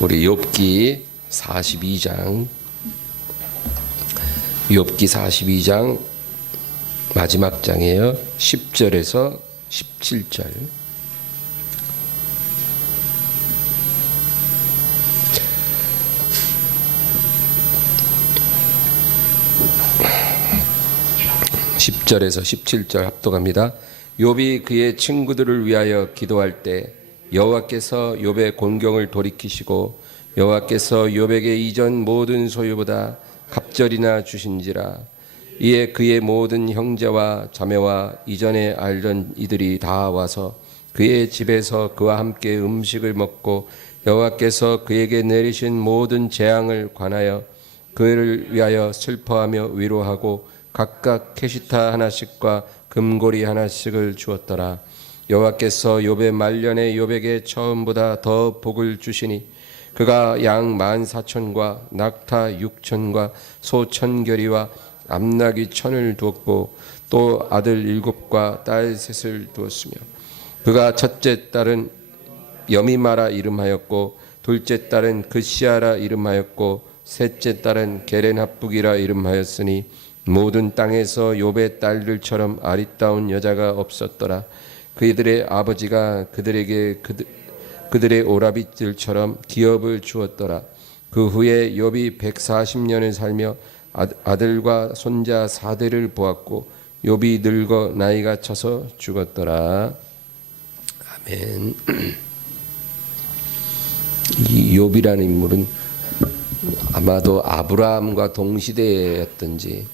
우리 욥기 42장, 욥기 42장 마지막 장이에요. 10절에서 17절. (10절에서 17절) 합독합니다. 욥이 그의 친구들을 위하여 기도할 때 여호와께서 욥의 곤경을 돌이키시고 여호와께서 욥에게 이전 모든 소유보다 갑절이나 주신지라. 이에 그의 모든 형제와 자매와 이전에 알던 이들이 다 와서 그의 집에서 그와 함께 음식을 먹고 여호와께서 그에게 내리신 모든 재앙을 관하여 그를 위하여 슬퍼하며 위로하고 각각 캐시타 하나씩과 금고리 하나씩을 주었더라. 여호와께서 욥의 말년에 욥에게 처음보다 더 복을 주시니 그가 양 14,000과 낙타 6,000과 소 1,000결이와 암나귀 1,000을 두었고 또 아들 7과 딸 3을 두었으며 그가 첫째 딸은 여미마라 이름하였고 둘째 딸은 그시아라 이름하였고 셋째 딸은 게렌합북이라 이름하였으니 모든 땅에서 욥의 딸들처럼 아리따운 여자가 없었더라. 그들의 아버지가 그들에게 그들의 오라비들처럼 기업을 주었더라. 그 후에 욥이 140년을 살며 아들과 손자 4대를 보았고 욥이 늙어 나이가 차서 죽었더라. 아멘. 이 욥이라는 인물은 아마도 아브라함과 동시대였던지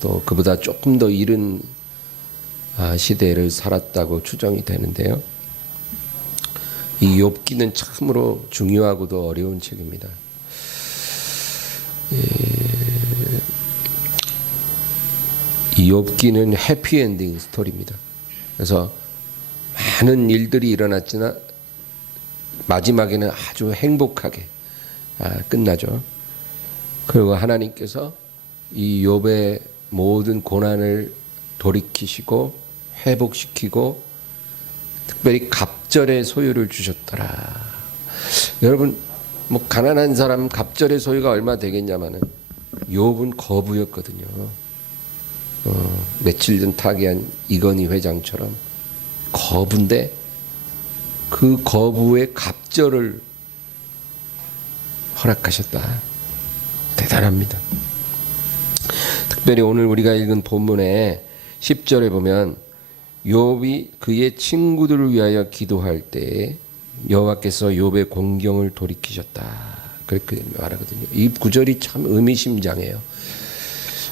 또 그보다 조금 더 이른 시대를 살았다고 추정이 되는데요. 이 욥기는 참으로 중요하고도 어려운 책입니다. 이 욥기는 해피엔딩 스토리입니다. 그래서 많은 일들이 일어났지만 마지막에는 아주 행복하게 끝나죠. 그리고 하나님께서 이 욥의 모든 고난을 돌이키시고 회복시키고 특별히 갑절의 소유를 주셨더라. 여러분, 뭐 가난한 사람 갑절의 소유가 얼마 되겠냐마는 욥은 거부였거든요. 며칠 전 타계한 이건희 회장처럼 거부인데 그 거부의 갑절을 허락하셨다. 대단합니다. 특별히 오늘 우리가 읽은 본문에 10절에 보면 욥이 그의 친구들을 위하여 기도할 때 여호와께서 욥의 곤경을 돌이키셨다. 그렇게 말하거든요. 이 구절이 참 의미심장해요.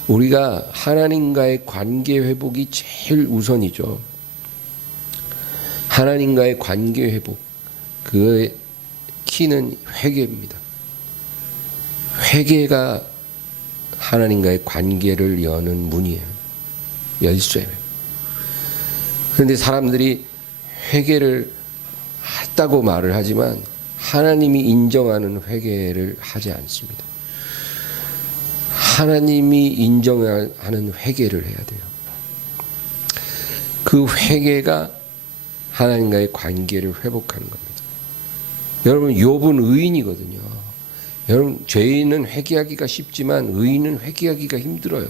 우리가 하나님과의 관계 회복이 제일 우선이죠. 하나님과의 관계 회복, 그의 키는 회개입니다. 회개가 하나님과의 관계를 여는 문이에요. 열쇠예요. 그런데 사람들이 회개를 했다고 말을 하지만 하나님이 인정하는 회개를 하지 않습니다. 하나님이 인정하는 회개를 해야 돼요. 그 회개가 하나님과의 관계를 회복하는 겁니다. 여러분, 욥은 의인이거든요. 여러분, 죄인은 회개하기가 쉽지만 의인은 회개하기가 힘들어요.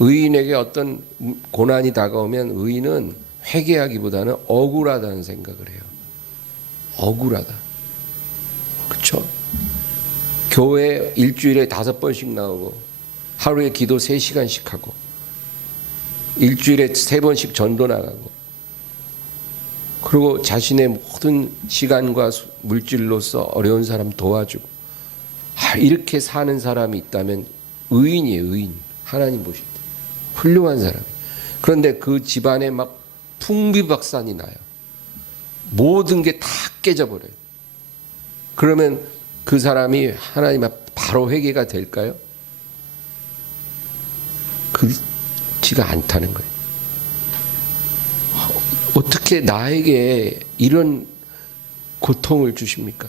의인에게 어떤 고난이 다가오면 의인은 회개하기보다는 억울하다는 생각을 해요. 억울하다. 그렇죠? 교회 일주일에 5번씩 나오고 하루에 기도 3시간씩 하고 일주일에 3번씩 전도 나가고 그리고 자신의 모든 시간과 물질로서 어려운 사람 도와주고 이렇게 사는 사람이 있다면 의인이에요. 의인. 하나님 보실 때 훌륭한 사람이. 그런데 그 집안에 막 풍비박산이 나요. 모든 게 다 깨져버려요. 그러면 그 사람이 하나님 앞 바로 회개가 될까요? 그렇지가 않다는 거예요. 어떻게 나에게 이런 고통을 주십니까?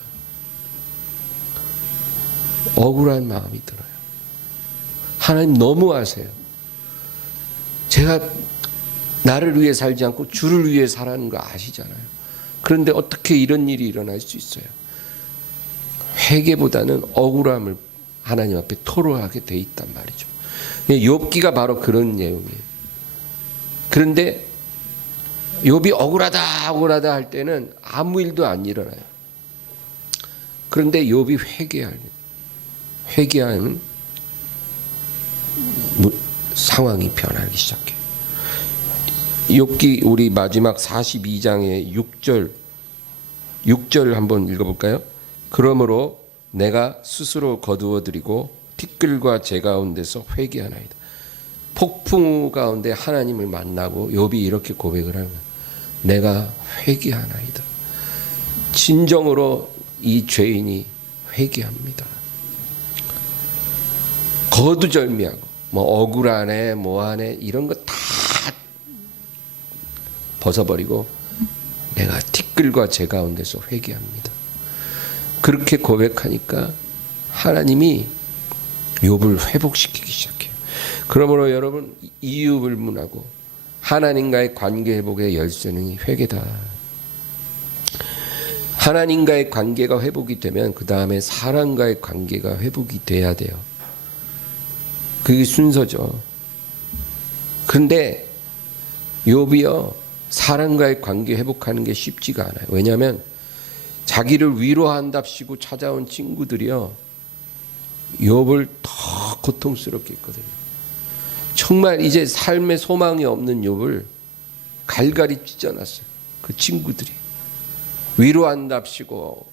억울한 마음이 들어요. 하나님 너무 아세요. 제가 나를 위해 살지 않고 주를 위해 살아는 거 아시잖아요. 그런데 어떻게 이런 일이 일어날 수 있어요? 회개보다는 억울함을 하나님 앞에 토로하게 돼 있단 말이죠. 욥기가 바로 그런 내용이에요. 그런데 욥이 억울하다 할 때는 아무 일도 안 일어나요. 그런데 욥이 회개하는 상황이 변하기 시작해요. 욥기 우리 마지막 42장의 6절 한번 읽어볼까요? 그러므로 내가 스스로 거두어드리고 티끌과 재 가운데서 회개하나이다. 폭풍우 가운데 하나님을 만나고 욥이 이렇게 고백을 하는 거예요. 내가 회개하나이다. 진정으로 이 죄인이 회개합니다. 거두절미하고 뭐 억울하네 뭐하네 이런 거 다 벗어버리고 내가 티끌과 재 가운데서 회개합니다. 그렇게 고백하니까 하나님이 욥을 회복시키기 시작해요. 그러므로 여러분 이유불문하고 하나님과의 관계 회복의 열쇠는 회개다. 하나님과의 관계가 회복이 되면 그 다음에 사람과의 관계가 회복이 돼야 돼요. 그게 순서죠. 그런데 욥이요 사람과의 관계 회복하는 게 쉽지가 않아요. 왜냐하면 자기를 위로한답시고 찾아온 친구들이요 욥을 더 고통스럽게 했거든요. 정말 이제 삶의 소망이 없는 욥을 갈갈이 찢어놨어요. 그 친구들이 위로한답시고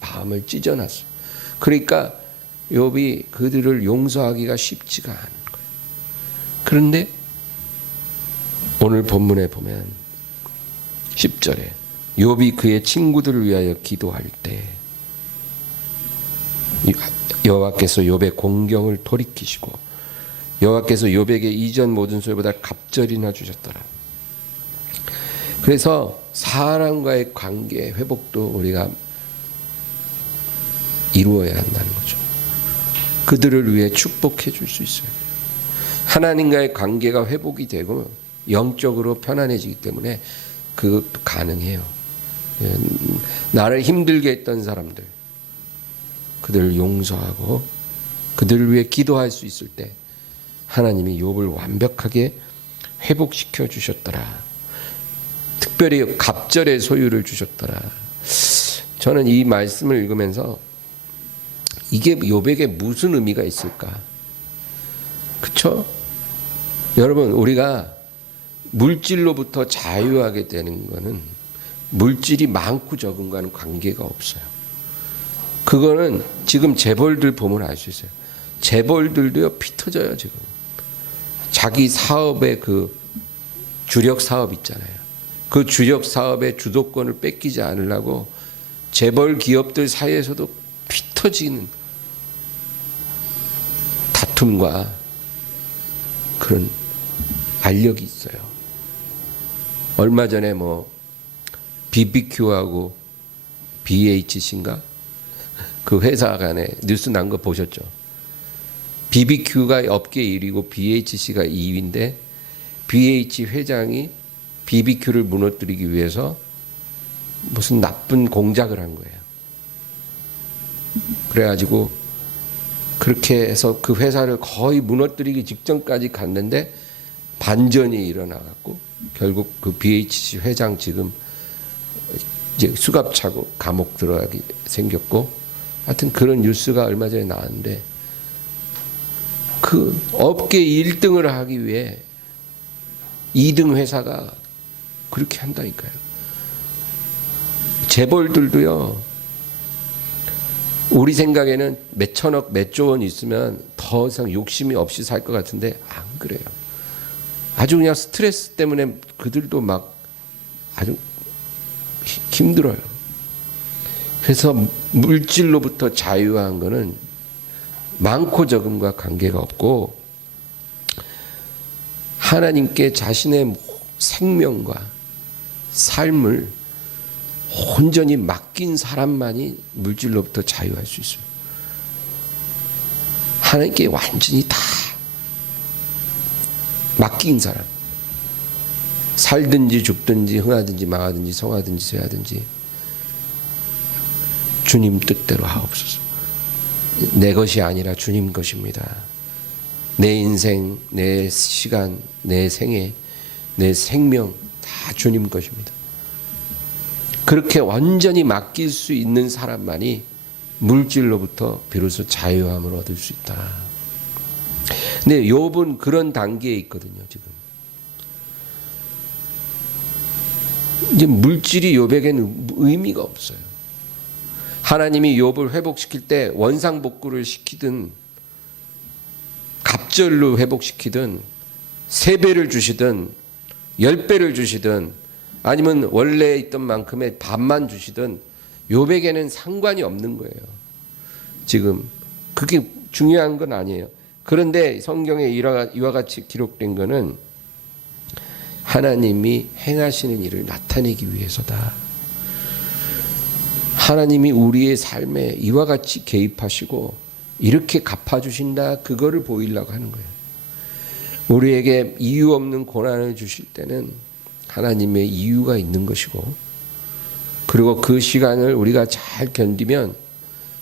마음을 찢어놨어요. 그러니까 욥이 그들을 용서하기가 쉽지가 않은 거예요. 그런데 오늘 본문에 보면 10절에 욥이 그의 친구들을 위하여 기도할 때 여호와께서 욥의 공경을 돌이키시고 여호와께서 욥에게 이전 모든 소리보다 갑절이나 주셨더라. 그래서 사람과의 관계 회복도 우리가 이루어야 한다는 거죠. 그들을 위해 축복해 줄 수 있어요. 하나님과의 관계가 회복이 되고 영적으로 편안해지기 때문에 그것도 가능해요. 나를 힘들게 했던 사람들 그들을 용서하고 그들을 위해 기도할 수 있을 때 하나님이 욥을 완벽하게 회복시켜 주셨더라. 특별히 갑절의 소유를 주셨더라. 저는 이 말씀을 읽으면서 이게 욥에게 무슨 의미가 있을까? 그렇죠? 여러분 우리가 물질로부터 자유하게 되는 것은 물질이 많고 적은과는 관계가 없어요. 그거는 지금 재벌들 보면 알 수 있어요. 재벌들도요 피 터져요 지금. 자기 사업의 그 주력 사업 있잖아요. 그 주력 사업의 주도권을 뺏기지 않으려고 재벌 기업들 사이에서도 피 터지는 다툼과 그런 알력이 있어요. 얼마 전에 뭐 BBQ하고 BHC인가 그 회사 간에 뉴스 난 거 보셨죠? BBQ가 업계 1위고 BHC가 2위인데 BH 회장이 BBQ를 무너뜨리기 위해서 무슨 나쁜 공작을 한 거예요. 그래가지고 그렇게 해서 그 회사를 거의 무너뜨리기 직전까지 갔는데 반전이 일어나갖고 결국 그 BHC 회장 지금 이제 수갑 차고 감옥 들어가게 생겼고 하여튼 그런 뉴스가 얼마 전에 나왔는데 그 업계 1등을 하기 위해 2등 회사가 그렇게 한다니까요. 재벌들도요. 우리 생각에는 몇 천억, 몇 조 원 있으면 더 이상 욕심이 없이 살 것 같은데 안 그래요. 아주 그냥 스트레스 때문에 그들도 막 아주 힘들어요. 그래서 물질로부터 자유한 거는 많고 적음과 관계가 없고 하나님께 자신의 생명과 삶을 온전히 맡긴 사람만이 물질로부터 자유할 수 있어요. 하나님께 완전히 다 맡긴 사람. 살든지 죽든지 흥하든지 망하든지 성하든지 쇠하든지 주님 뜻대로 하옵소서. 내 것이 아니라 주님 것입니다. 내 인생, 내 시간, 내 생애, 내 생명 다 주님 것입니다. 그렇게 완전히 맡길 수 있는 사람만이 물질로부터 비로소 자유함을 얻을 수 있다. 근데 욥은 그런 단계에 있거든요, 지금. 이제 물질이 욥에게는 의미가 없어요. 하나님이 욥을 회복시킬 때 원상복구를 시키든 갑절로 회복시키든 3배를 주시든 10배를 주시든 아니면 원래 있던 만큼의 반만 주시든 욥에게는 상관이 없는 거예요. 지금 그게 중요한 건 아니에요. 그런데 성경에 이와 같이 기록된 거는 하나님이 행하시는 일을 나타내기 위해서다. 하나님이 우리의 삶에 이와 같이 개입하시고 이렇게 갚아주신다, 그거를 보이려고 하는 거예요. 우리에게 이유 없는 고난을 주실 때는 하나님의 이유가 있는 것이고, 그리고 그 시간을 우리가 잘 견디면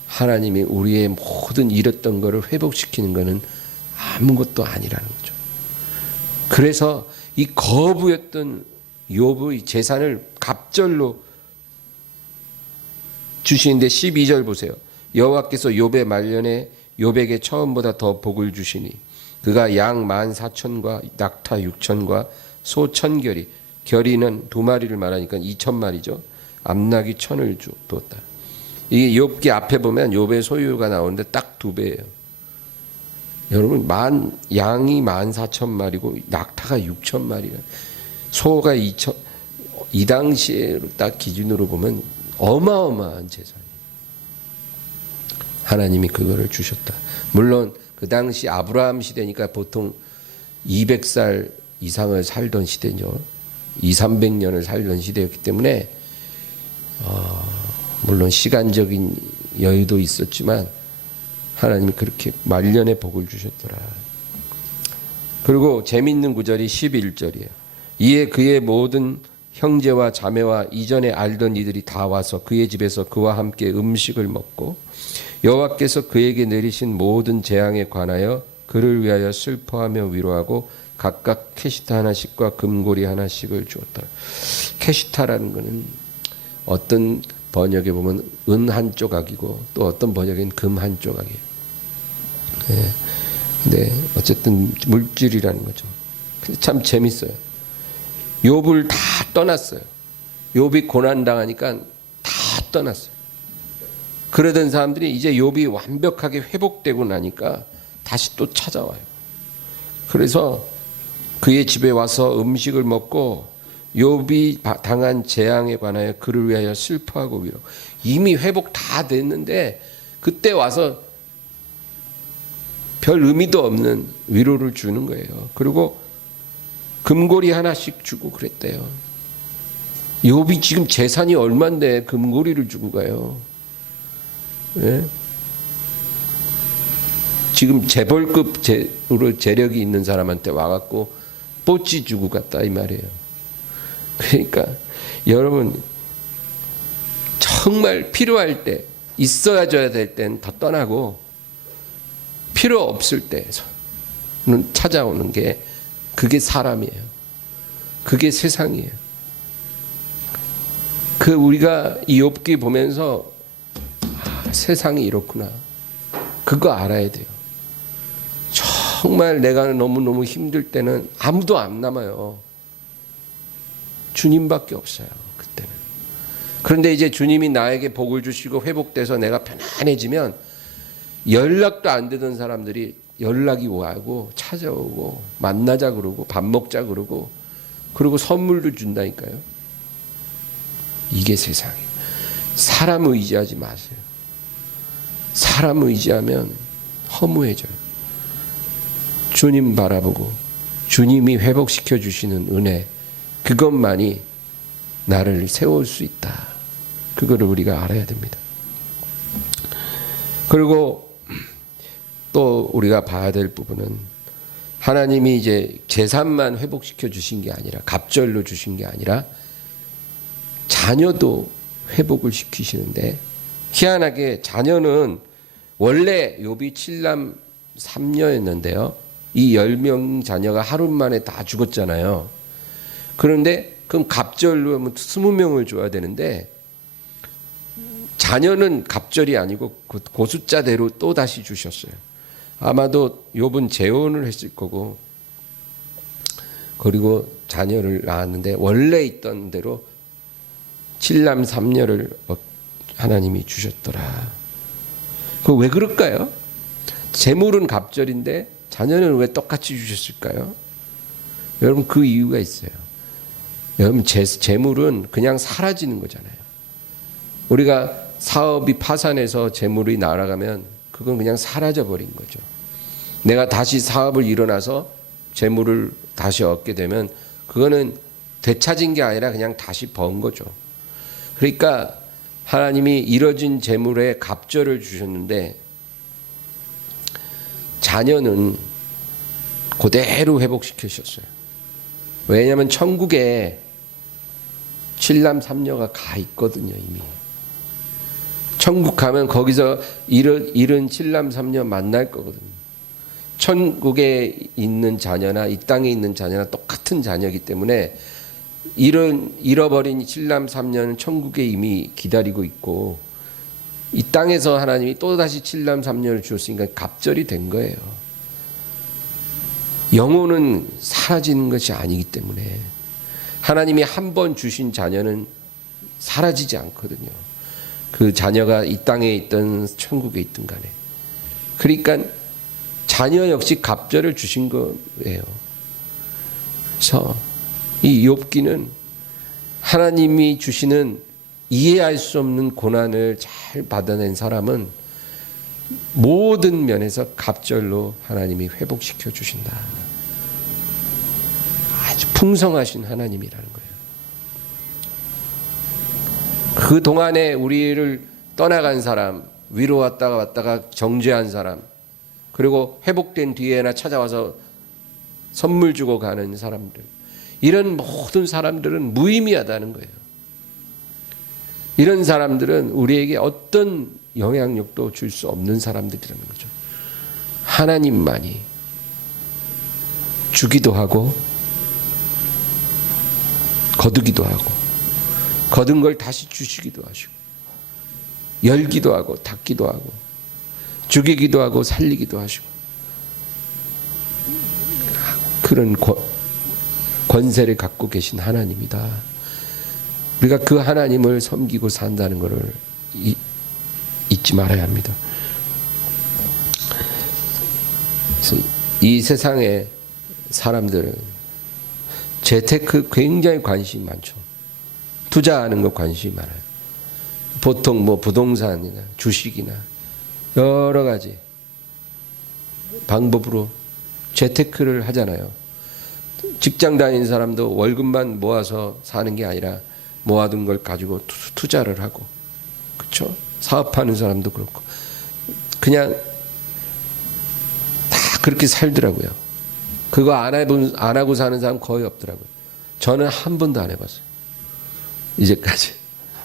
하나님이 우리의 모든 잃었던 것을 회복시키는 것은 아무것도 아니라는 거죠. 그래서 이 거부였던 욥의 재산을 갑절로 주시는데 12절 보세요. 여호와께서 욥의 말년에 욥에게 처음보다 더 복을 주시니 그가 양 14,000과 낙타 6,000과 소 1,000결이, 결이는 2마리를 말하니까 2,000마리죠. 암낙이 1,000을 두었다. 이게 욥기 앞에 보면 욥의 소유가 나오는데 딱 2배예요. 여러분, 양이 14,000마리고 낙타가 6,000마리라. 소가 2,000, 이 당시에 딱 기준으로 보면 어마어마한 재산이에요. 하나님이 그거를 주셨다. 물론 그 당시 아브라함 시대니까 보통 200살 이상을 살던 시대죠. 200~300년을 살던 시대였기 때문에 물론 시간적인 여유도 있었지만 하나님이 그렇게 말년에 복을 주셨더라. 그리고 재미있는 구절이 11절이에요. 이에 그의 모든 형제와 자매와 이전에 알던 이들이 다 와서 그의 집에서 그와 함께 음식을 먹고 여호와께서 그에게 내리신 모든 재앙에 관하여 그를 위하여 슬퍼하며 위로하고 각각 캐시타 하나씩과 금고리 하나씩을 주었더라. 캐시타라는 것은 어떤 번역에 보면 은 한 조각이고 또 어떤 번역에는 금 한 조각이에요. 네. 근데 어쨌든 물질이라는 거죠. 근데 참 재밌어요. 욥을 다 떠났어요. 욥이 고난당하니까 다 떠났어요. 그러던 사람들이 이제 욥이 완벽하게 회복되고 나니까 다시 또 찾아와요. 그래서 그의 집에 와서 음식을 먹고 욥이 당한 재앙에 관하여 그를 위하여 슬퍼하고 위로. 이미 회복 다 됐는데 그때 와서 별 의미도 없는 위로를 주는 거예요. 그리고 금고리 하나씩 주고 그랬대요. 욥이 지금 재산이 얼만데 금고리를 주고 가요. 예? 지금 재벌급으로 재력이 있는 사람한테 와갖고 뽀찌 주고 갔다 이 말이에요. 그러니까 여러분 정말 필요할 때 있어야 줘야 될 땐 더 떠나고 필요 없을 때는 찾아오는 게 그게 사람이에요. 그게 세상이에요. 그 우리가 이 욥기 보면서 세상이 이렇구나. 그거 알아야 돼요. 정말 내가 너무너무 힘들 때는 아무도 안 남아요. 주님밖에 없어요. 그때는. 그런데 이제 주님이 나에게 복을 주시고 회복돼서 내가 편안해지면 연락도 안 되던 사람들이 연락이 와고 찾아오고 만나자 그러고 밥 먹자 그러고 그리고 선물도 준다니까요. 이게 세상이에요. 사람 의지하지 마세요. 사람 의지하면 허무해져요. 주님 바라보고 주님이 회복시켜 주시는 은혜, 그것만이 나를 세울 수 있다. 그거를 우리가 알아야 됩니다. 그리고 또 우리가 봐야 될 부분은 하나님이 이제 재산만 회복시켜 주신 게 아니라 갑절로 주신 게 아니라 자녀도 회복을 시키시는데 희한하게 자녀는 원래 욥이 7남 3녀였는데요. 이 10명 자녀가 하루 만에 다 죽었잖아요. 그런데 그럼 갑절로 하면 20명을 줘야 되는데 자녀는 갑절이 아니고 그 숫자대로 또 다시 주셨어요. 아마도 욥은 재혼을 했을 거고 그리고 자녀를 낳았는데 원래 있던 대로 7남 3녀를 하나님이 주셨더라. 그 왜 그럴까요? 재물은 갑절인데 자녀는 왜 똑같이 주셨을까요? 여러분 그 이유가 있어요. 여러분 재물은 그냥 사라지는 거잖아요. 우리가 사업이 파산해서 재물이 날아가면 그건 그냥 사라져 버린 거죠. 내가 다시 사업을 일어나서 재물을 다시 얻게 되면 그거는 되찾은 게 아니라 그냥 다시 번 거죠. 그러니까 하나님이 잃어진 재물에 갑절을 주셨는데 자녀는 그대로 회복시키셨어요. 왜냐하면 천국에 7남 3녀가 가 있거든요. 이미 천국 가면 거기서 잃은 7남 3녀 만날 거거든요. 천국에 있는 자녀나 이 땅에 있는 자녀나 똑같은 자녀이기 때문에 잃어버린 7남 3녀는 천국에 이미 기다리고 있고 이 땅에서 하나님이 또다시 7남 3녀를 주었으니까 갑절이 된 거예요. 영혼은 사라지는 것이 아니기 때문에 하나님이 한 번 주신 자녀는 사라지지 않거든요. 그 자녀가 이 땅에 있든 천국에 있든 간에. 그러니까 자녀 역시 갑절을 주신 거예요. 그래서 이 욥기는 하나님이 주시는 이해할 수 없는 고난을 잘 받아낸 사람은 모든 면에서 갑절로 하나님이 회복시켜 주신다. 아주 풍성하신 하나님이라는 거예요. 그 동안에 우리를 떠나간 사람, 위로 왔다가 정죄한 사람, 그리고 회복된 뒤에나 찾아와서 선물 주고 가는 사람들, 이런 모든 사람들은 무의미하다는 거예요. 이런 사람들은 우리에게 어떤 영향력도 줄 수 없는 사람들이라는 거죠. 하나님만이 주기도 하고 거두기도 하고 거둔 걸 다시 주시기도 하시고 열기도 하고 닫기도 하고 죽이기도 하고 살리기도 하시고 그런 권세를 갖고 계신 하나님이다. 우리가 그 하나님을 섬기고 산다는 것을 잊지 말아야 합니다. 이 세상의 사람들은 재테크 굉장히 관심이 많죠. 투자하는 거 관심이 많아요. 보통 뭐 부동산이나 주식이나 여러 가지 방법으로 재테크를 하잖아요. 직장 다니는 사람도 월급만 모아서 사는 게 아니라 모아둔 걸 가지고 투자를 하고, 그렇죠? 사업하는 사람도 그렇고 그냥 다 그렇게 살더라고요. 그거 안 하고 사는 사람 거의 없더라고요. 저는 한 번도 안 해봤어요. 이제까지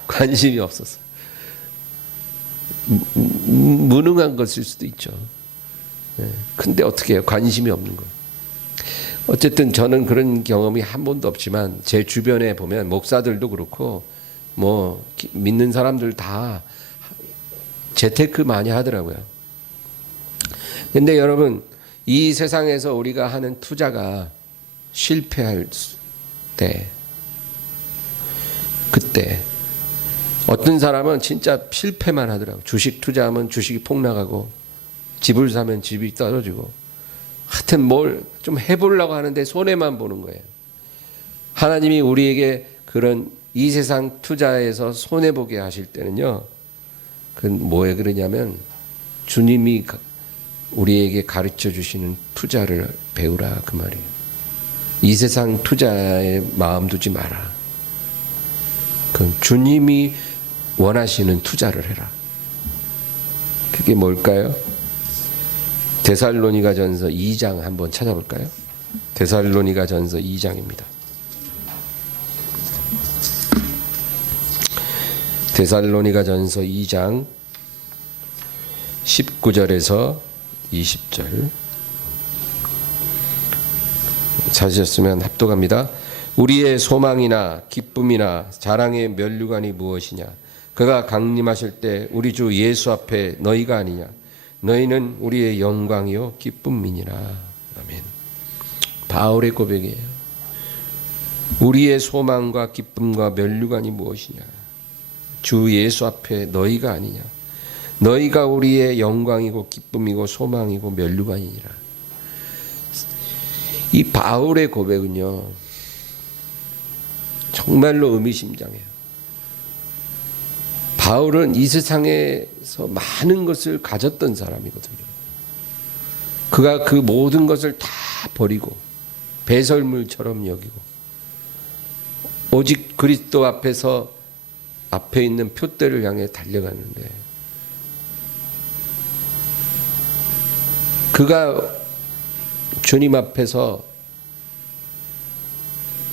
관심이 없었어요. 무능한 것일 수도 있죠. 근데 어떻게 해요? 관심이 없는 거. 어쨌든 저는 그런 경험이 한 번도 없지만 제 주변에 보면 목사들도 그렇고 뭐 믿는 사람들 다 재테크 많이 하더라고요. 근데 여러분, 이 세상에서 우리가 하는 투자가 실패할 때, 그때 어떤 사람은 진짜 실패만 하더라고요. 주식 투자하면 주식이 폭락하고 집을 사면 집이 떨어지고 하여튼 뭘 좀 해보려고 하는데 손해만 보는 거예요. 하나님이 우리에게 그런 이 세상 투자에서 손해보게 하실 때는요, 그건 뭐에 그러냐면 주님이 우리에게 가르쳐 주시는 투자를 배우라, 그 말이에요. 이 세상 투자에 마음 두지 마라. 그건 주님이 원하시는 투자를 해라. 그게 뭘까요? 데살로니가전서 2장 한번 찾아볼까요? 데살로니가전서 2장입니다. 데살로니가전서 2장 19절에서 20절 찾으셨으면 합독합니다. 우리의 소망이나 기쁨이나 자랑의 면류관이 무엇이냐? 그가 강림하실 때 우리 주 예수 앞에 너희가 아니냐? 너희는 우리의 영광이요 기쁨이니라. 아멘. 바울의 고백이에요. 우리의 소망과 기쁨과 면류관이 무엇이냐? 주 예수 앞에 너희가 아니냐? 너희가 우리의 영광이고 기쁨이고 소망이고 면류관이니라. 이 바울의 고백은요, 정말로 의미심장해요. 바울은 이 세상에서 많은 것을 가졌던 사람이거든요. 그가 그 모든 것을 다 버리고 배설물처럼 여기고 오직 그리스도 앞에서 앞에 있는 표대를 향해 달려가는데, 그가 주님 앞에서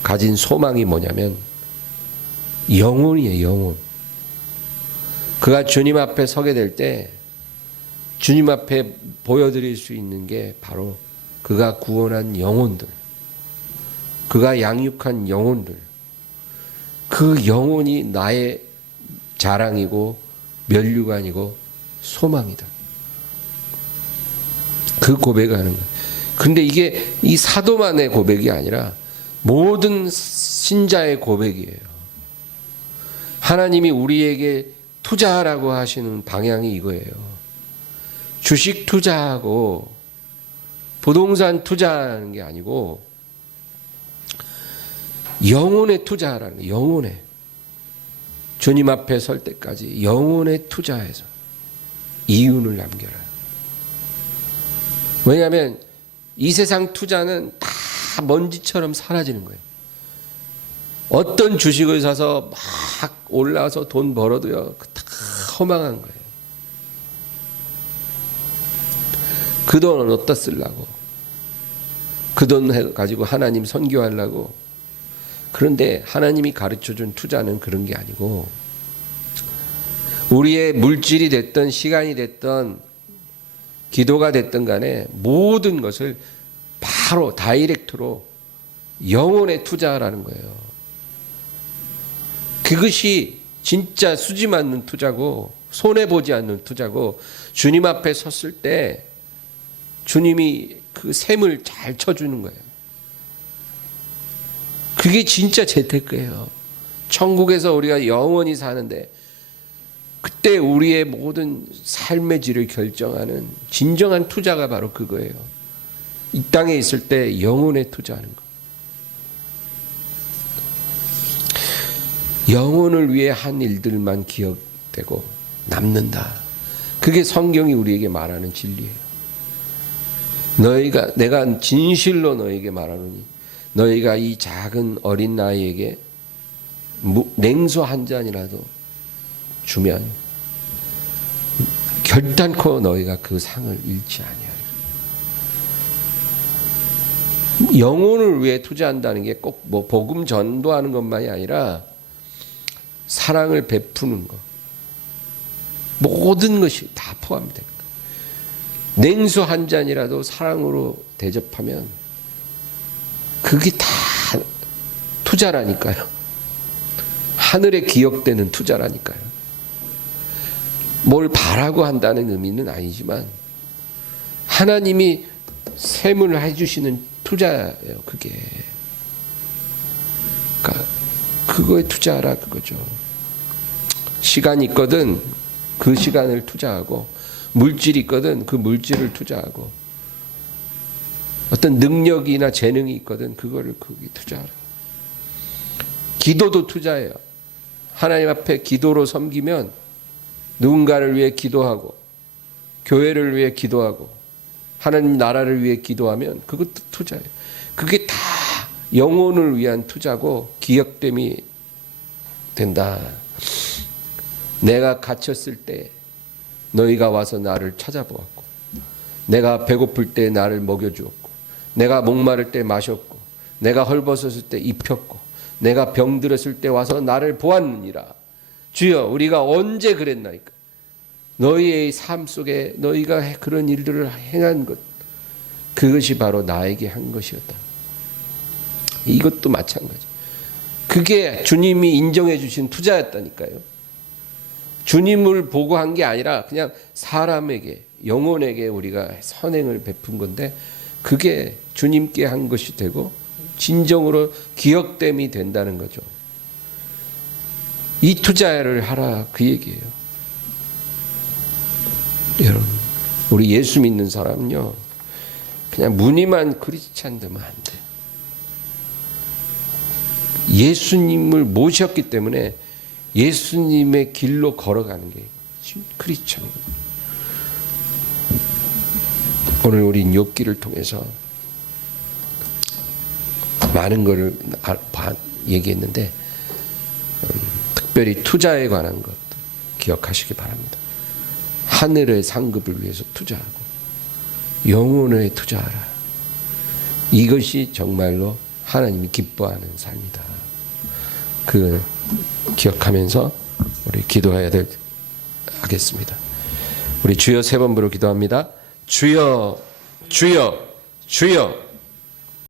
가진 소망이 뭐냐면 영혼이에요. 영혼. 그가 주님 앞에 서게 될 때 주님 앞에 보여드릴 수 있는 게 바로 그가 구원한 영혼들, 그가 양육한 영혼들, 그 영혼이 나의 자랑이고 면류관이고 소망이다. 그 고백을 하는 거예요. 근데 이게 이 사도만의 고백이 아니라 모든 신자의 고백이에요. 하나님이 우리에게 투자하라고 하시는 방향이 이거예요. 주식 투자하고 부동산 투자하는 게 아니고 영혼에 투자하라는 거예요. 영혼에. 주님 앞에 설 때까지 영혼에 투자해서 이윤을 남겨라. 왜냐하면 이 세상 투자는 다 먼지처럼 사라지는 거예요. 어떤 주식을 사서 막 올라서 돈 벌어도요, 다 허망한 거예요. 그 돈은 어디다 쓰려고? 그 돈 가지고 하나님 선교하려고? 그런데 하나님이 가르쳐준 투자는 그런 게 아니고, 우리의 물질이 됐든 시간이 됐든 기도가 됐든 간에 모든 것을 바로 다이렉트로 영혼에 투자하라는 거예요. 그것이 진짜 수지 맞는 투자고 손해보지 않는 투자고, 주님 앞에 섰을 때 주님이 그 셈을 잘 쳐주는 거예요. 그게 진짜 재테크예요. 천국에서 우리가 영원히 사는데 그때 우리의 모든 삶의 질을 결정하는 진정한 투자가 바로 그거예요. 이 땅에 있을 때 영혼에 투자하는 거. 영혼을 위해 한 일들만 기억되고 남는다. 그게 성경이 우리에게 말하는 진리예요. 내가 진실로 너에게 말하노니 너희가 이 작은 어린 아이에게 냉수 한 잔이라도 주면 결단코 너희가 그 상을 잃지 아니하리라. 영혼을 위해 투자한다는 게 꼭 뭐 복음 전도하는 것만이 아니라 사랑을 베푸는 것, 모든 것이 다 포함됩니다. 냉수 한 잔이라도 사랑으로 대접하면 그게 다 투자라니까요. 하늘에 기억되는 투자라니까요. 뭘 바라고 한다는 의미는 아니지만 하나님이 셈을 해주시는 투자예요. 그게. 그러니까 그거에 투자하라 그거죠. 시간이 있거든 그 시간을 투자하고, 물질이 있거든 그 물질을 투자하고, 어떤 능력이나 재능이 있거든 그거를 거기 투자하라. 기도도 투자예요. 하나님 앞에 기도로 섬기면 누군가를 위해 기도하고 교회를 위해 기도하고 하나님 나라를 위해 기도하면 그것도 투자예요. 그게 다 영혼을 위한 투자고 기억됨이 된다. 내가 갇혔을 때 너희가 와서 나를 찾아보았고, 내가 배고플 때 나를 먹여주었고, 내가 목마를 때 마셨고, 내가 헐벗었을 때 입혔고, 내가 병들었을 때 와서 나를 보았느니라. 주여 우리가 언제 그랬나이까. 너희의 삶 속에 너희가 그런 일들을 행한 것, 그것이 바로 나에게 한 것이었다. 이것도 마찬가지. 그게 주님이 인정해 주신 투자였다니까요. 주님을 보고 한 게 아니라 그냥 사람에게, 영혼에게 우리가 선행을 베푼 건데, 그게 주님께 한 것이 되고 진정으로 기억됨이 된다는 거죠. 이 투자를 하라, 그 얘기예요. 여러분, 우리 예수 믿는 사람은요, 그냥 무늬만 크리스찬 되면 안 돼요. 예수님을 모셨기 때문에 예수님의 길로 걸어가는 게 크리스찬이에요. 오늘 우린 욥기를 통해서 많은 것을 얘기했는데, 특별히 투자에 관한 것 기억하시기 바랍니다. 하늘의 상급을 위해서 투자하고 영혼에 투자하라. 이것이 정말로 하나님이 기뻐하는 삶이다. 그 기억하면서 우리 기도해야 하겠습니다. 우리 주여 세 번 부르 기도합니다. 주여, 주여, 주여.